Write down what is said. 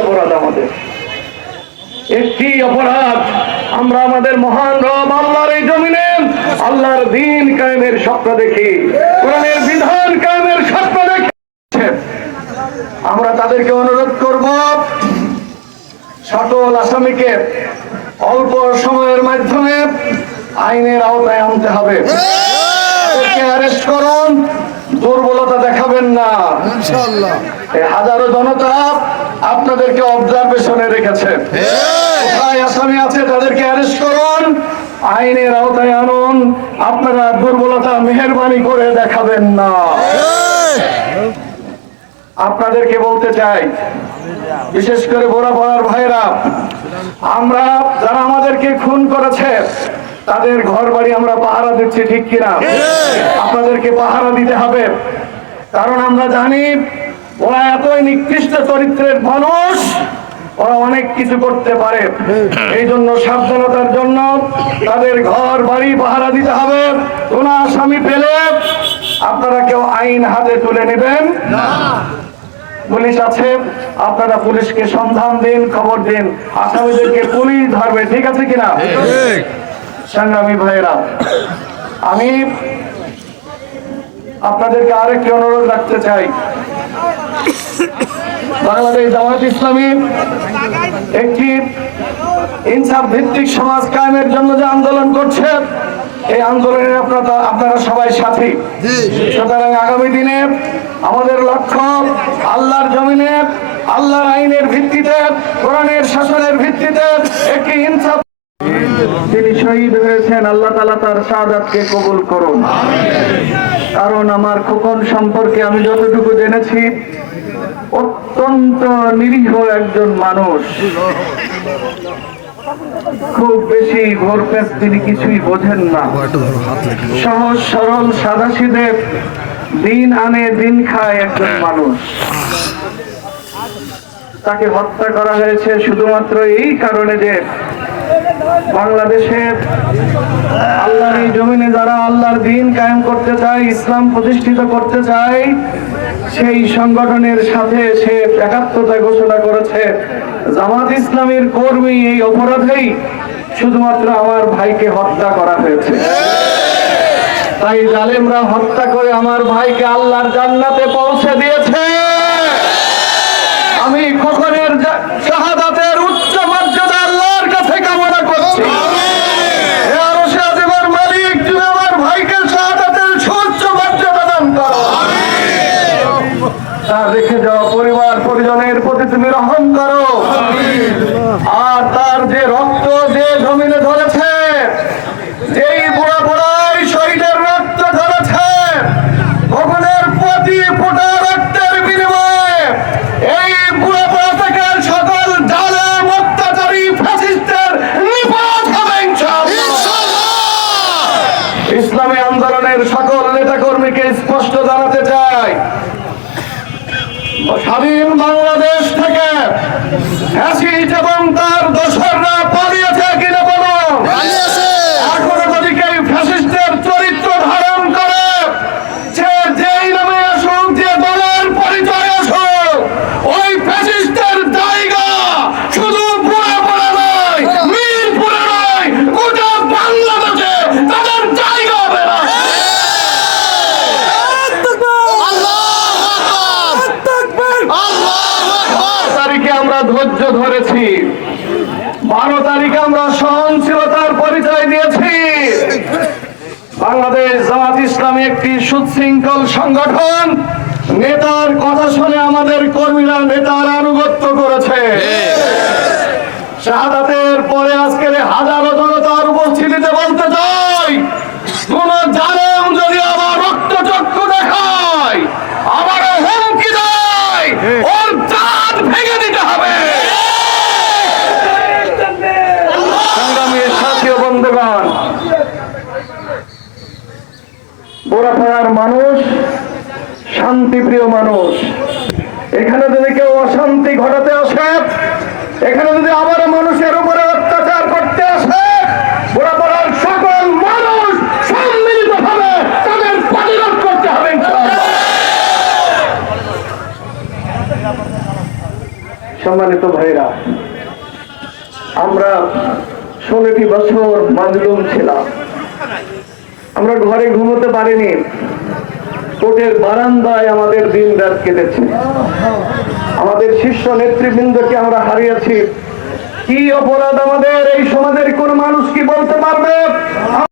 অপরাধ আমাদের, একটি অপরাধ, আমরা আমাদের মহান রব আল্লাহর এই জমিনে আল্লাহর দ্বীন কায়েমের স্বপ্ন দেখি, কোরআনের বিধান কায়েমের স্বপ্ন দেখি। আমরা তাদেরকে অনুরোধ করব, সকল আসামিকে অল্প সময়ের মাধ্যমে আইনের আওতায় আনতে হবে। অ্যারেস্ট করুন, দুর্বলতা দেখাবেন না। হাজারো জনতা আপনাদেরকে অবজারভেশনে রেখেছে, কোথায় আসামি আছে তাদেরকে অ্যারেস্ট করুন, আইনের আওতায় আনুন। আপনারা দুর্বলতা মেহেরবানি করে দেখাবেন না। আপনাদেরকে বলতে চাই, বিশেষ করে বোরাপাড়ার ভাইরা, আমরা যারা আমাদেরকে খুন করেছে তাদের ঘর বাড়ি আমরা পাহারা দিচ্ছি, ঠিক কিনা? আপনাদেরকে পাহারা দিতে হবে, কারণ আমরা জানি ওরা এতই নিকৃষ্ট চরিত্রের মানুষ, ওরা অনেক কিছু করতে পারে। এই জন্য সাবধানতার জন্য তাদের ঘর বাড়ি পাহারা দিতে হবে। কোন আসামি পেলে আপনারা কেউ আইন হাতে তুলে নেবেন না। পুলিশ আছে, আপনারা পুলিশকে সন্ধান দিন, খবর দিন, আসামিদেরকে পুলিশ ধরবে, ঠিক আছে কিনা? সংগ্রামী ভাইয়েরা, আমি আপনাদেরকে আরেকটি অনুরোধ রাখতে চাই। বাংলাদেশ জামায়াত ইসলামী একটি ইনসাফ ভিত্তিক সমাজ কায়েমের জন্য যে আন্দোলন করছে, এই আন্দোলনের আপনারা সবাই সাথী। সুতরাং আগামী দিনে আমাদের লক্ষ্য আল্লাহর জমিনে আল্লাহর আইনের ভিত্তিতে, কোরআনের শাসনের ভিত্তিতে একটি ইনসাফ। তিনি শহীদ হয়েছেন, আল্লাহ তাআলা তার শাহাদাতকে কবুল করুন। কারণ আমার খোকন সম্পর্কে আমি যতটুকু জেনেছি, অত্যন্ত নিরীহ একজন মানুষ, খুব বেশি ভোরপেশ তিনি কিছুই বোঝেন না, সহজ সরল সাদাসিধে দিন আনে দিন খায় একজন মানুষ। তাকে হত্যা করা হয়েছে শুধুমাত্র এই কারণে যে বাংলাদেশের আল্লাহর এই জমিনে যারা আল্লাহর দ্বীন কায়েম করতে চায়, ইসলাম প্রতিষ্ঠিত করতে চায়, সেই সংগঠনের সাথে সে একাত্মতা ঘোষণা করেছে। জামাত ইসলামের কর্মী এই অপরাধেই শুধুমাত্র আমার ভাইকে হত্যা করা হয়েছে। তাই জালেমরা হত্যা করে আমার ভাইকে আল্লাহর জান্নাতে পৌঁছে দিয়েছে। আমি খোকনের শাহাদাতের উচ্চ মর্যাদা আল্লাহর কাছে কামনা করছি। মালিক, তুমি আমার ভাইকে শাহাদাতের সুউচ্চ মর্যাদা দান করো। তার রেখে যাওয়া পরিবার পরিজনের প্রতি তুমি রহম করো। আর তার যে রক্ত যে জমিনে ধরেছে, যেই বুড়া বুড়াই শহীদের রক্ত ধরেছে, ভবনের প্রতি ফোঁটা রক্তের বিনিময়ে এই বুড়া বুড়া থেকে সকল জালেম অত্যাচারী ফ্যাসিস্টের নিপাত হবে ইনশাআল্লাহ। ইসলামী আন্দোলনের সকল নেতাকর্মীকে স্পষ্ট জানাতে চাই, স্বাধীন বাংলাদেশ থেকে ফ্যাসিস্ট এবং তার দোসররা পালিয়েছে কিনা বলুন? এখনো যদি কেউ ফ্যাসিস্টের চরিত্র ধারণ করে, সে যেই নামে আসুক, যে দলের পরিচয় আসুক, ওই ফ্যাসিস্টের জায়গা শুধু পুরোপুরা নয়, মিরপুরে নয়, গোটা বাংলাদেশে তাদের জায়গা হবে না। তারিখে আমরা ধৈর্য ধরেছি, 12 তারিখে আমরা সহনশীলতার পরিচয় দিয়েছি। বাংলাদেশ জামাত ইসলামী একটি সুশৃঙ্খল সংগঠন, নেতার কথা শুনে আমাদের কর্মীরা নেতার আনুগত্য করেছে। শাহাদাতের পরে আজকের হাজারো জনতার উপস্থিতিতে বলতে চাই, কোন জালেম যদি আবার রক্তচক্ষু দেখায়, আবারও হুমকি দেয়, ওর দাঁত ভেঙে দিতে হবে। সংগ্রামের সাথী ও বন্ধুগণ, বোরাপাড়ার মানুষ শান্তিপ্রিয় মানুষ। এখানে যদি কেউ অশান্তি ঘটাতে আসে, এখানে যদি আবার মানুষের উপরে অত্যাচার করতে আসে, বোরাপাড়ার সকল মানুষ সম্মিলিত ভাবে তাদের প্রতিরোধ করতে হবে। সম্মানিত ভাইরা, আমরা 16টি বছর মাজলুম ছিলাম। আমরা ঘরে ঘুমোতে পারিনি, কোর্টের বারান্দায় আমাদের দিন রাত কেটেছে। আমাদের শীর্ষ নেতৃবৃন্দকে আমরা হারিয়েছি। কি অপরাধ আমাদের, এই সমাজের কোন মানুষ কি বলতে পারবে?